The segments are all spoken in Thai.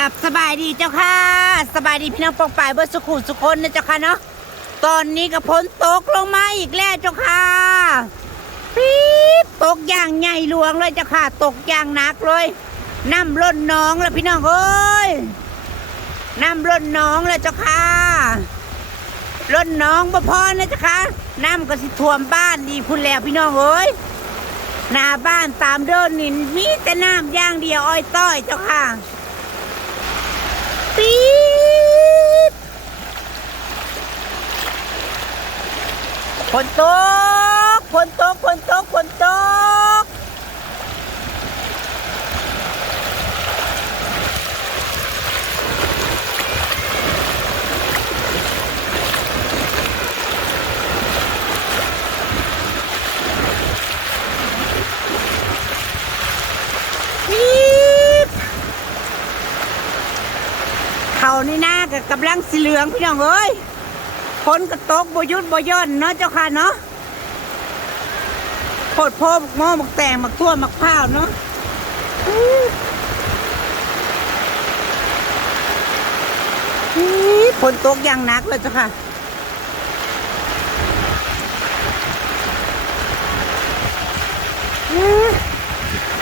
กับสบายดีเจ้าค่ะ สบายดีพี่น้องปองป่ายเบิร์สุขุมสุคนนะเจ้าค่ะเนาะตอนนี้ก็พ้นตกลงมาอีกแล้วเจ้าค่ะปี๊บตกอย่างใหญ่หลวงเลยเจ้าค่ะ ตกอย่างหนักเลยน้ำล้นน้องแล้วพี่น้องเอ้ยน้ำล้นน้องแล้วเจ้าค่ะล้นน้องบ่พอนะเจ้าค่ะน้ำก็สิท่วมบ้านดีพุ่นแล้วพี่น้องเอ้ยหน้าบ้านตามเดินนินมีแต่น้ำย่างเดียวอ้อยต้อยเจ้าค่ะปี๊ด ฝนตกฝนตกฝนตกฝนตกเขานี่หน้ากับกำลังสีเหลืองพี่น้องเอ้ย ฝนก็ตกบยุดบย่อนเนาะเจ้าค่ะเนาะโพดโพบหม้อหมักแตงหมักทั่วหมักข้าวเนาะอู้อี๊ดฝนตกอย่างหนักเลยเจ้าค่ะ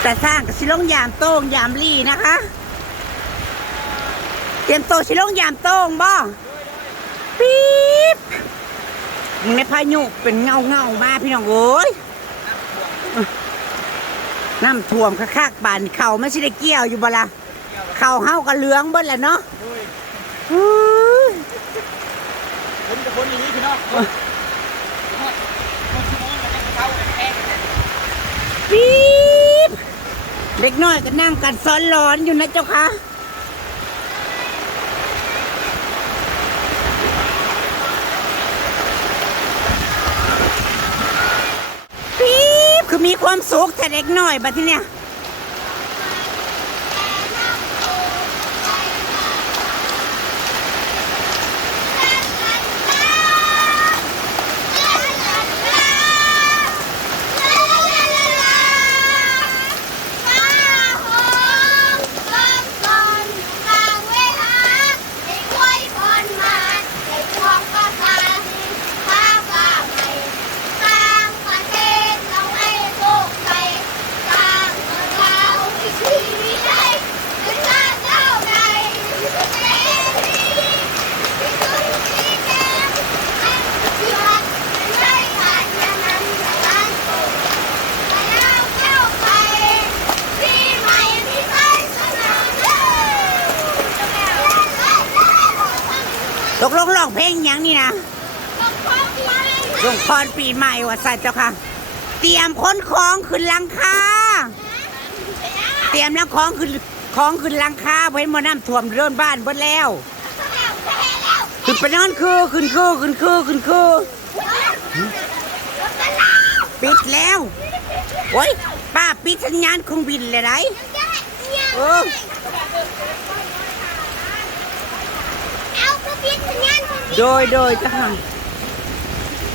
แต่สร้างกับชิลงยามโต้งยามลี่นะคะ เตรียมโตชิลงยามโต้งบ่ปี๊ บมึงในพายุเป็นเงาเงามาพี่น้องโอ้ยน้ำท่วมคักๆบานเขาไม่ใช่ได้เกี่ยวอยู่บ่ละเขาเฮากับเหลืองเบิ้แหละเนาะคนกับคนอย่างนี้พี่น้องคนคนที่น้องมันจะเข้าแพ้กันปี๊บเด็กน้อยก็นั่งกันซ้อนร้อนอยู่นะเจ้าค่ะ ปี๊บ คือมีความสุขแต่เด็กน้อยบัดที่เนี้ยตกลงร้องเพลงหยังนี่นะ ลงพรปีใหม่ว่าสัตว์เจ้าค่ะ เตรียมค้นของขึ้นหลังคาเตรียมแล้วของขึ้นของขึ้นหลังคาไว้มาน้ำท่วมเริ่มบ้านเบิดแล้วขึ้นไปนอนคือขึ้นคือขึ้นคือขึ้นคือปิดแล้วโอ้ยป้าปิดสัญญาณเครื่องบินเลยไรเออเอากระปิดสัญญาณโดยโดยเจ้าค่ะ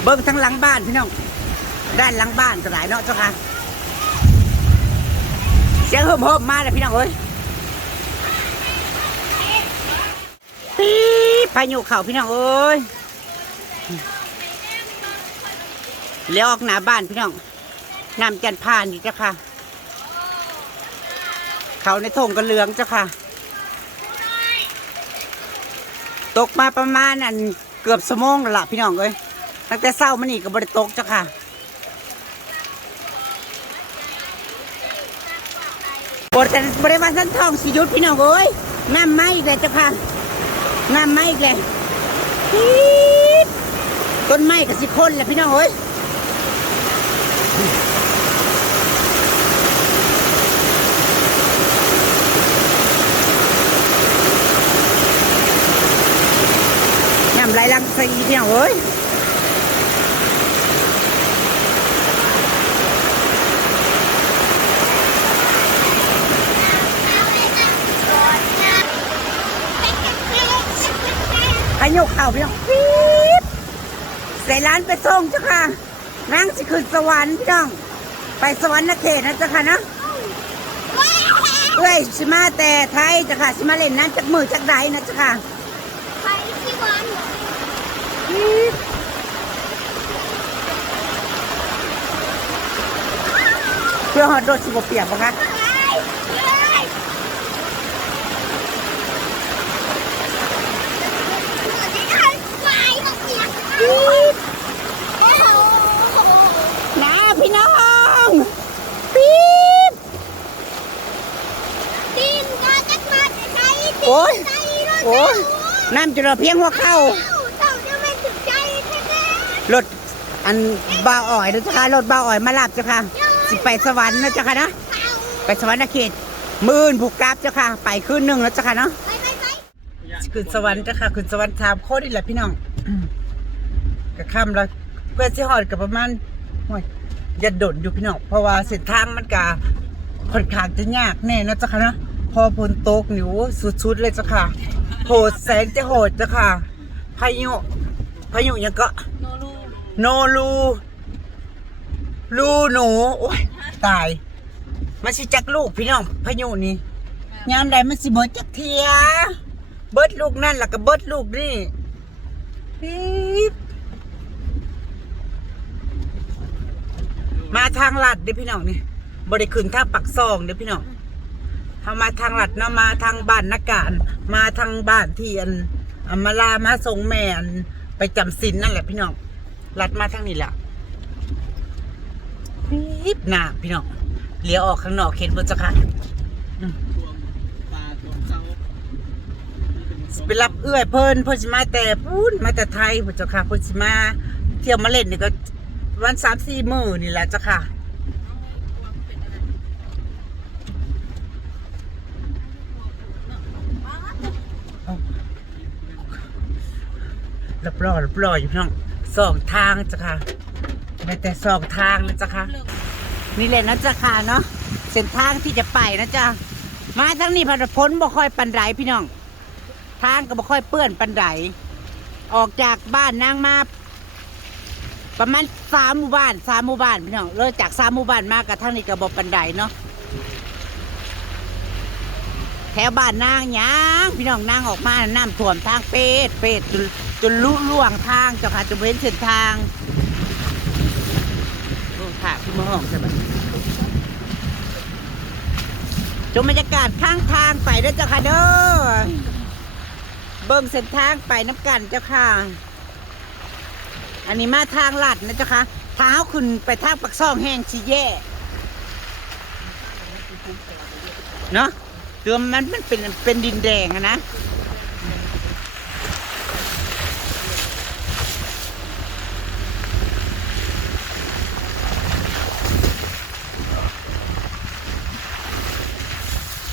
เบิ้งทั้งหลังบ้านพี่น้อง ด้านหลังบ้านก็หลายเนาะเจ้าค่ะ เสียงเฮิมเฮิมมาแล้วพี่น้องเอ้ยปี๊พายุเข่าพี่น้องเอ้ยเลี้ยวออกหน้าบ้านพี่น้องนำจันผ่านนี่เจ้าค่ะ เขาในทงกันเหลืองเจ้าค่ะ ตกมาประมาณอันเกือบสมงแล้วล่ะพี่น้องเอ้ย ตั้งแต่เศร้ามันนี่ก็บริตกเจ้าค่ะบทแต่บริวารสันทองสิยุดพี่น้องเอ้ยน้ำไหม้อีกแล้วเจ้าค่ะน้ำไหม้อีกแล้วปี๊ดต้นไม้กับสิคนแหละพี่น้องเอ้ยน้ำไหลลังสีพี่น้องเอ้ย ขยกเข่าพี่น้องปี๊บใส่ร้านไปส่งเจ้าค่ะนั่งสิขึ้นสวรรค์พี่น้อง ไปสวรรค์นะเขตนะเจ้าค่ะนะว้าวเอ้ยสิมาแต่ไทยจ้ะค่ะสิมาเล่นน้ำจากมือจากใดนะจ้ะค่ะไปที่บอลเพื่อฮอดโดดสิบเปียกปะคะ ไปเลยไปเอาเปียกโอ้โห นะพี่น้องปี๊บ ดินก็จะมาใจ โอ้ย ใจรถ โอ้ย น้ำจะระเพียงหัวเข้าเจ้าจะไม่ถึงใจแท้รถอันบ้าวอ่อยนะจ้ะค่ะรถบ้าวอ่อยมาลับจ้ะค่ะสิไปสวรรค์นะจ้ะค่ะนะๆเอาไปสวรรค์เขตมื่นผูกกราบจ้ะค่ะ ไปคืนหนึ่งแล้วจ้ะค่ะเนาะไปไปไปขึ้นสวรรค์จ้ะค่ะขึ้นสวรรค์ทามโคตรนี่แหละพี่น้องอืมก็ค่ำแล้วเพื่อสิหอดกับประมาณโอ้ยอย่าดนอยู่พี่น้องเพราะว่าเส้นทางมันกะค่อนข้างจะยากแน่นะจ้ะค่ะเนาะ พอฝนตกนิ้วสุดๆเลยจ้ะค่ะ โหดแสนจะโหดจ้ะค่ะ พายุ พายุยังก็โนรูลูหนู โอ้ย ตาย มันสิจักลูกพี่น้องพายุนี่ยามใดมันสิเบิดจักเทีย เบิดลูกนั่นแล้วก็เบิดลูกนี่ปี๊ดมาทางลัดเด้อพี่น้องนี่บริขึ้นทางปักซองเด้อพี่น้อง ถ้ามาทางหลัดเนาะมาทางบ้านนักการมาทางบ้านเที่อันมาลามาส่งแม่นไปจำศีลนั่นแหละพี่น้องหลัดมาทางนี้แหละปี๊บหน้าพี่น้องเลี้ยวออกข้างนอกเห็นบนจะค่ะท่วมปลาท่วมเสาไปรับเอื้อยเพิ่นพ่นสิมาแต่พูนมาแต่ไทยพุ่นเจ้าค่ะพ่นสิมา เที่ยวมาเล่นนี่ก็วันสามสี่มื้อนี่แหละเจ้าค่ะ รับรอรับรออยู่พี่น้องสองทางจ้าค่ะไม่แต่สองทางนะจ้าค่ะนี่แหละนะจ้าค่ะเนาะเส้นทางที่จะไปนะจ๊ะมาทั้งนี้พันพ้นบ่ค่อยปันไดพี่น้อง ทางก็บ่ค่อยเปื้อนปันไดออกจากบ้านนางมาประมาณสามหมู่บ้านสามหมู่บ้านพี่น้องเลยจากสามหมู่บ้านมากับทางนี้ก็บ่ปันไดเนาะแถวบ้านนางยางพี่น้องนางออกมาน้ำท่วมทางเป็ดเป็ด จนลุล่วงทางเจ้าค่ะจนเห็นเส้นทางโอ้ค่ะพี่มอห้องใช่ไหมชมบรรยากาศข้างทางไปเด้อเจ้าค่ะเด้อเบิ่งเส้นทางไปน้ำกันเจ้าค่ะ อันนี้มาทางลัดนะเจ้าค่ะเท้าขึ้นไปทางปักซ่องแห้งชีแย่เนาะเรือมันมันเป็นเป็นดินแดงนะ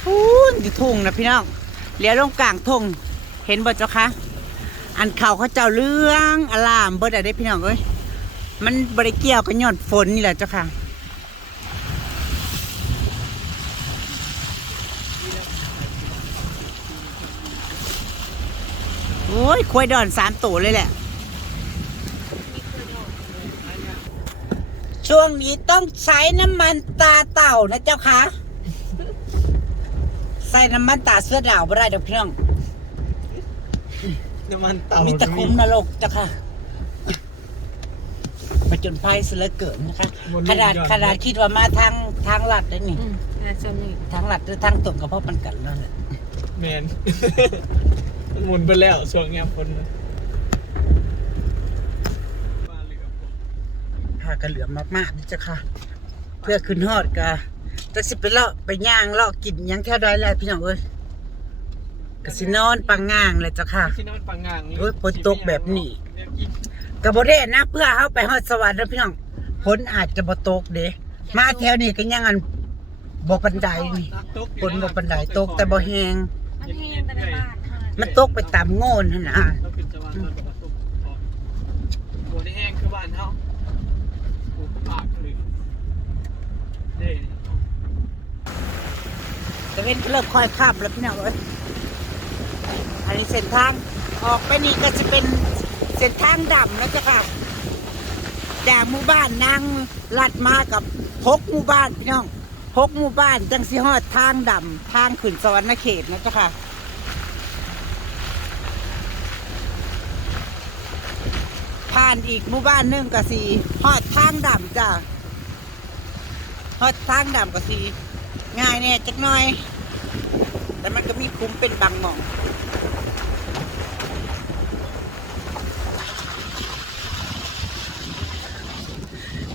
พูน อยู่ทุ่งนะพี่น้องเลี้ยวลงกลางทุ่งเห็นบ่เจ้าคะ อันเขาเขาเจ้าเรื่องอลามเบิดอะไรพี่น้องเอ้ยมันบริเกี่ยวกับยอดฝนนี่แหละเจ้าค่ะโอ้ยควายดอนสามตัวเลยแหละ ช่วงนี้ต้องใช้น้ำมันตาเต่านะเจ้าค่ะ ใส่น้ำมันตาเสื้อดาวไม่ได้เดี๋ยวพี่น้อง น้ำมันเต่ามีมีตะคุมนรกจ้ะค่ะมาจนภัยเสยเหลือเกินนะคะ ขนาดขนาดคิดว่ามาทางทางลัดเลยนี่อืมน่าชมนี่ทางลัดหรือทางตรงกับพ่อมันกันแล้วแหละแมนมันหมุนไปแล้วช่วงเนี้ยฝนมันพากันเหลือมมากๆนี่จ้ะค่ะ เพื่อขึ้นฮอดกะ จะสิไปเลาะไปย่างเลาะกินหยังแค่ได้แล้วพี่น้องเอ้ยกสินอนปังง่างเลยจ้ะค่ะ ที่นอนปังงางโอ้ยฝนตกแบบนี้เนี่ยกินกระโบได้นะเพื่อเข้าไปฮอดสวรรค์นะพี่น้องฝนอาจจะบ่ตกเด้มาแถวนี้ก็ยังอันบ่ปันไดนี่ตกฝนบ่ปันไดตกแต่บ่แห้งมันแห้งแต่ในบ้านเท่านั้นมันตกไปตามโง่นหั่นน่ะ เราขึ้นจะวางมันปกติโบได้แห้งคือบ้านเฮาปลูกปากเลยเด้ จะ เป็นเริ่มค่อยขับแล้วพี่น้องเอ้ยอันนี้เส้นทางออกไปนี่ก็จะเป็นเส้นทางดำนะจ๊ะค่ะจากหมู่บ้านนางลัดมากับพกหมู่บ้านพี่น้องหกหมู่บ้านจังสิฮอดทางดำทางขึ้นสวรรณเขตนะจ้าค่ะผ่านอีกหมู่บ้านหนึงก็สีฮอดทางดำจ้ะฮอดทางดำก็สีง่ายแน่จักหน่อย แต่มันก็มีคุ้มเป็นบางหม่อง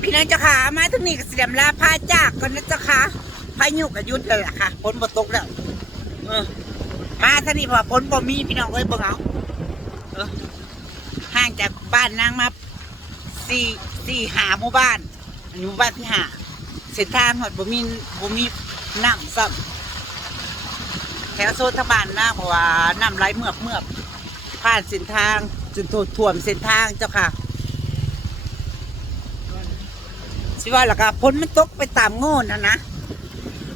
พี่น้องเจ้าค่ะมาถึงนี่ก็เสียมลาพาจากก่อนนะเจ้าค่ะพายุกหยุดเลยล่ะค่ะฝนบ่ตกแล้วเออมาท่านี่พอฝนบ่มีพี่น้องเอ้ยเบิ่เอาเออห่างจากบ้านนางมาสี่สี่หาหมู่บ้านหมู่บ้านที่หาเส้นทางหอดบ่มีบ่มีน้ำซ้ำ แถวโซนทางบ้านนะเพราะว่าน้ำไหลเมือกเมือกผ่านเส้นทางจนท่วมเส้นทางเจ้าค่ะสิว่าล้วก็ฝนมันตกไปตามโง่นะนะ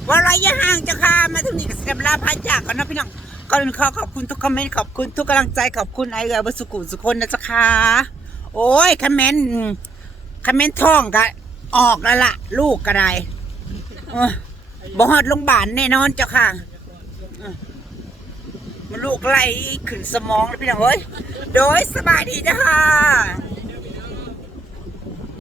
ว่าระยะห่างจะค่ะมาถึงนี่ก็สำลาพาจากกันนะพี่น้องก่อนขอขอบคุณทุกคอมเมนต์ขอบคุณทุกกำลังใจขอบคุณไอเอือบสุกุสุคนนะจ๊ะค่ะโอ้ยคอมเมนต์คอมเมนต์ท่องก็ออกแล้วล่ะ ลูกก็ได้บ่ฮอดโรงพยาบาลแน่นอนเจ้าค่ะ มันลูกไหลขึ้นสมองแล้วพี่น้องเฮ้ย โดยสบายดีจ้า